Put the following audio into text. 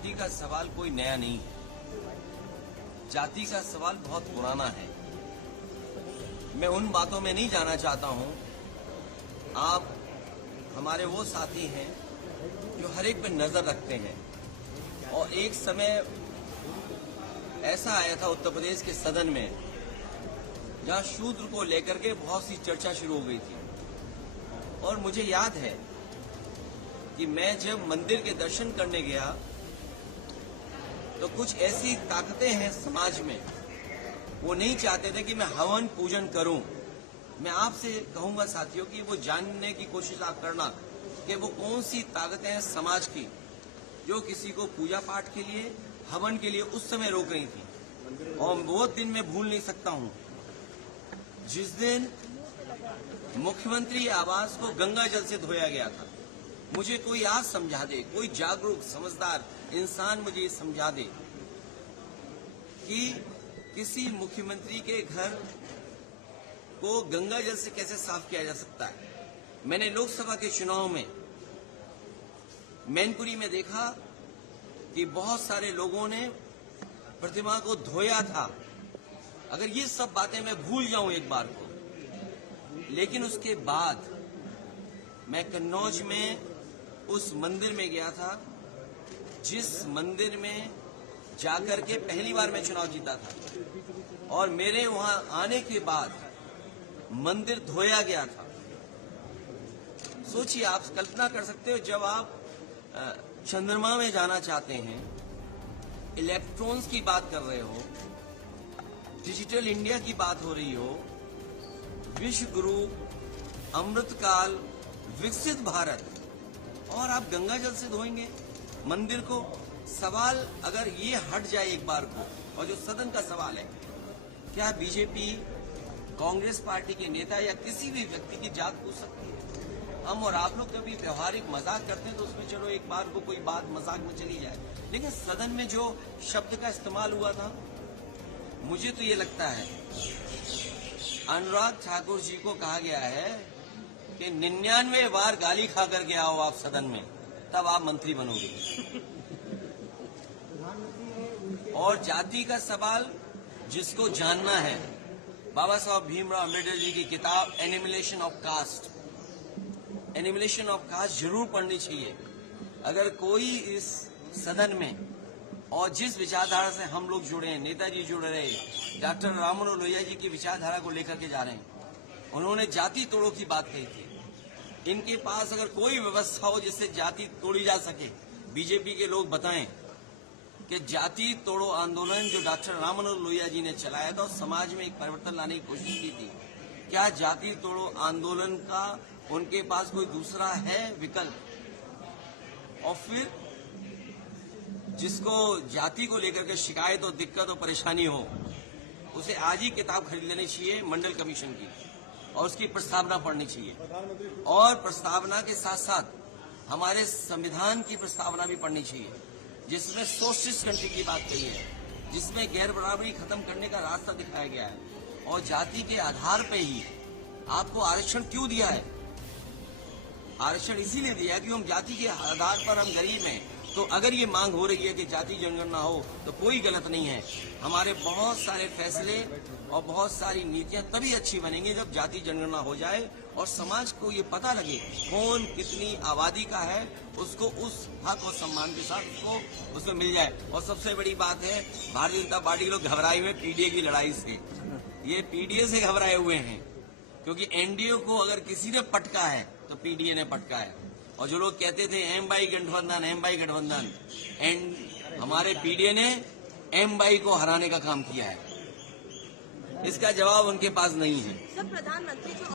जाति का सवाल कोई नया नहीं है। जाति का सवाल बहुत पुराना है। मैं उन बातों में नहीं जाना चाहता हूं। आप हमारे वो साथी हैं जो हर एक पे नजर रखते हैं, और एक समय ऐसा आया था उत्तर प्रदेश के सदन में जहां शूद्र को लेकर के बहुत सी चर्चा शुरू हो गई थी। और मुझे याद है कि मैं जब मंदिर के दर्शन करने गया तो कुछ ऐसी ताकतें हैं समाज में, वो नहीं चाहते थे कि मैं हवन पूजन करूं। मैं आपसे कहूंगा साथियों कि वो जानने की कोशिश आप करना कि वो कौन सी ताकतें हैं समाज की जो किसी को पूजा पाठ के लिए, हवन के लिए उस समय रोक रही थी। और वो दिन मैं भूल नहीं सकता हूं जिस दिन मुख्यमंत्री आवास को गंगा जल से धोया गया था। मुझे कोई आज समझा दे, कोई जागरूक समझदार इंसान मुझे समझा दे कि किसी मुख्यमंत्री के घर को गंगा जल से कैसे साफ किया जा सकता है। मैंने लोकसभा के चुनाव में मैनपुरी में देखा कि बहुत सारे लोगों ने प्रतिमा को धोया था। अगर ये सब बातें मैं भूल जाऊं एक बार को, लेकिन उसके बाद मैं कन्नौज में उस मंदिर में गया था जिस मंदिर में जाकर के पहली बार मैं चुनाव जीता था, और मेरे वहां आने के बाद मंदिर धोया गया था। सोचिए, आप कल्पना कर सकते हो, जब आप चंद्रमा में जाना चाहते हैं, इलेक्ट्रॉन्स की बात कर रहे हो, डिजिटल इंडिया की बात हो रही हो, विश्व गुरु, अमृतकाल, विकसित भारत, और आप गंगा जल से धोएंगे मंदिर को। सवाल अगर ये हट जाए एक बार को, और जो सदन का सवाल है, क्या बीजेपी, कांग्रेस पार्टी के नेता या किसी भी व्यक्ति की जात पूछ सकती है? हम और आप लोग कभी व्यवहारिक मजाक करते हैं तो उसमें चलो एक बार को कोई बात मजाक में चली जाए, लेकिन सदन में जो शब्द का इस्तेमाल हुआ था, मुझे तो ये लगता है अनुराग ठाकुर जी को कहा गया है कि 99 बार गाली खा करके आओ आप सदन में, तब आप मंत्री बनोगे। और जाति का सवाल जिसको जानना है, बाबा साहब भीमराव अम्बेडकर जी की किताब एनिमिलेशन ऑफ कास्ट, एनिमिलेशन ऑफ कास्ट जरूर पढ़नी चाहिए। अगर कोई इस सदन में, और जिस विचारधारा से हम लोग जुड़े हैं, नेताजी जुड़ रहे हैं, डॉक्टर राम मनोहर लोहिया जी की विचारधारा को लेकर के जा रहे हैं, उन्होंने जाति तोड़ो की बात कही थी। इनके पास अगर कोई व्यवस्था हो जिससे जाति तोड़ी जा सके, बीजेपी के लोग बताएं कि जाति तोड़ो आंदोलन जो डॉक्टर राम मनोहर लोहिया जी ने चलाया था और समाज में एक परिवर्तन लाने की कोशिश की थी, क्या जाति तोड़ो आंदोलन का उनके पास कोई दूसरा है विकल्प? और फिर जिसको जाति को लेकर के शिकायत और दिक्कत और परेशानी हो, उसे आज ही किताब खरीद लेनी चाहिए मंडल कमीशन की, और उसकी प्रस्तावना पढ़नी चाहिए। और प्रस्तावना के साथ साथ हमारे संविधान की प्रस्तावना भी पढ़नी चाहिए, जिसमें सोशलिस्ट कंट्री की बात कही है, जिसमें गैर बराबरी खत्म करने का रास्ता दिखाया गया है। और जाति के आधार पर ही आपको आरक्षण क्यों दिया है? आरक्षण इसीलिए दिया कि हम जाति के आधार पर हम गरीब हैं। तो अगर ये मांग हो रही है कि जाति जनगणना हो तो कोई गलत नहीं है। हमारे बहुत सारे फैसले और बहुत सारी नीतियां तभी अच्छी बनेंगी जब जाति जनगणना हो जाए और समाज को ये पता लगे कौन कितनी आबादी का है, उसको उस हक और सम्मान के साथ उसको उसमें मिल जाए। और सबसे बड़ी बात है, भारतीय जनता पार्टी के लोग घबराए हुए पीडीए की लड़ाई से। ये पीडीए से घबराए हुए हैं, क्योंकि एनडीए को अगर किसी ने पटका है तो पीडीए ने पटका है। और जो लोग कहते थे एम बाई गठबंधन, एम बाई गठबंधन, हमारे पीडीए ने एम बाई को हराने का काम किया है। इसका जवाब उनके पास नहीं है। सब प्रधानमंत्री जो